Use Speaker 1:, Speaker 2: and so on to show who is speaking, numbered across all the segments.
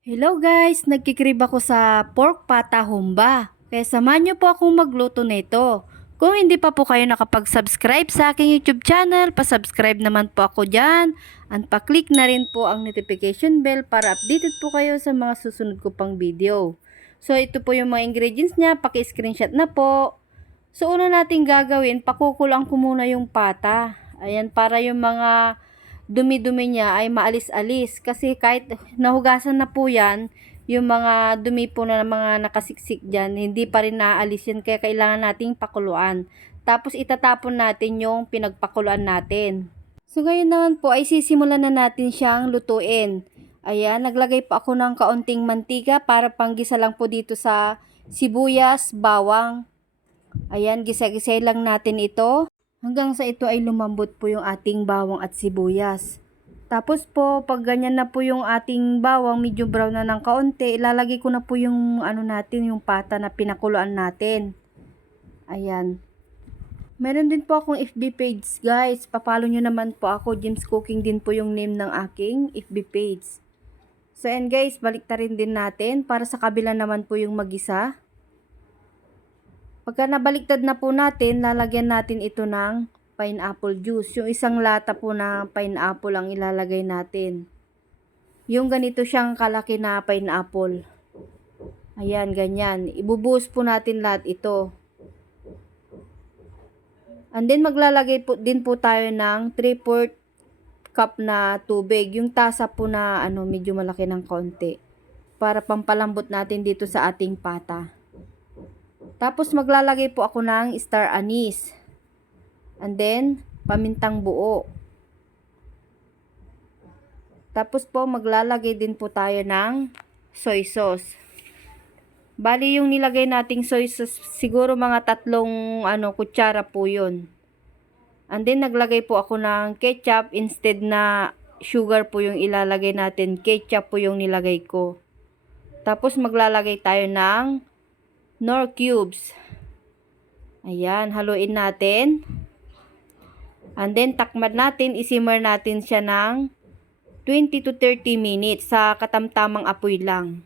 Speaker 1: Hello guys! Nagkikrib ako sa pork pata humba. Kaya samahan niyo po akong magluto nito. Kung hindi pa po kayo nakapag-subscribe sa aking YouTube channel, pa-subscribe naman po ako dyan. And pa-click na rin po ang notification bell para updated po kayo sa mga susunod ko pang video. So ito po yung mga ingredients niya, paki-screenshot na po. So una natin gagawin, pakukulang ko muna yung pata. Ayan, para yung mga dumi-dumi niya ay maalis-alis. Kasi kahit nahugasan na po yan, yung mga dumi po na mga nakasiksik dyan, hindi pa rin naaalis yan. Kaya kailangan nating pakuluan. Tapos itatapon natin yung pinagpakuluan natin. So ngayon naman po ay sisimulan na natin siyang lutuin. Ayan, naglagay po ako ng kaunting mantika para panggisa lang po dito sa sibuyas, bawang. Ayan, gisa-gisay lang natin ito. Hanggang sa ito ay lumambot po yung ating bawang at sibuyas. Tapos po, pag ganyan na po yung ating bawang, medyo brown na ng kaunti, ilalagay ko na po yung ano natin, yung pata na pinakuluan natin. Ayan. Meron din po akong FB page, guys. Papalo nyo naman po ako. James Cooking din po yung name ng aking FB page. So, ayan guys, balik rin din natin para sa kabila naman po yung magisa. Pagka nabaliktad na po natin, lalagyan natin ito ng pineapple juice. Yung isang lata po na pineapple ang ilalagay natin. Yung ganito siyang kalaki na pineapple. Ayan, ganyan. Ibubuhos po natin lahat ito. And then maglalagay po din po tayo ng 3-4 cup na tubig. Yung tasa po na ano, medyo malaki ng konti. Para pampalambot natin dito sa ating pata. Tapos maglalagay po ako ng star anise. And then, pamintang buo. Tapos po maglalagay din po tayo ng soy sauce. Bali yung nilagay nating soy sauce, siguro mga tatlong ano, kutsara po yun. And then naglagay po ako ng ketchup instead na sugar po yung ilalagay natin. Ketchup po yung nilagay ko. Tapos maglalagay tayo ng nor cubes. Ayan, haluin natin. And then, takmad natin, isimmer natin siya ng 20 to 30 minutes sa katamtamang apoy lang.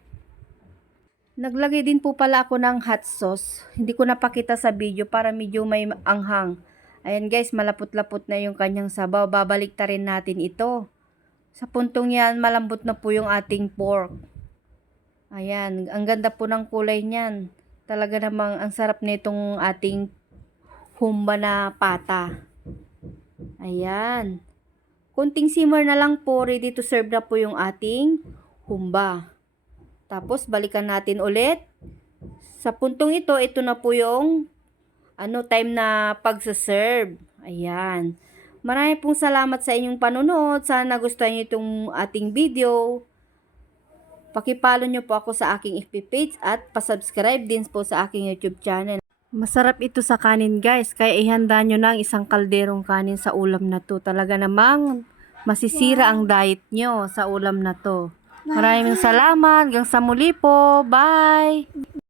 Speaker 1: Naglagay din po pala ako ng hot sauce. Hindi ko napakita sa video para medyo may anghang. Ayan guys, malapot-lapot na yung kanyang sabaw. Babalik ta rin natin ito. Sa puntong yan, malambot na po yung ating pork. Ayan, ang ganda po ng kulay niyan. Talaga namang ang sarap nitong ating humba na pata. Ayan. Kunting simmer na lang po, ready to serve na po yung ating humba. Tapos balikan natin ulit. Sa puntong ito, ito na po yung ano time na pagsaserve. Ayan. Maraming pong salamat sa inyong panonood. Sana nagustuhan niyo itong ating video. Pakipalo nyo po ako sa aking FB page at pasubscribe din po sa aking YouTube channel. Masarap ito sa kanin guys, kaya ihanda nyo na ang isang kalderong kanin sa ulam na to. Talaga namang masisira ang diet nyo sa ulam na to. Maraming salamat, hanggang sa muli po, bye!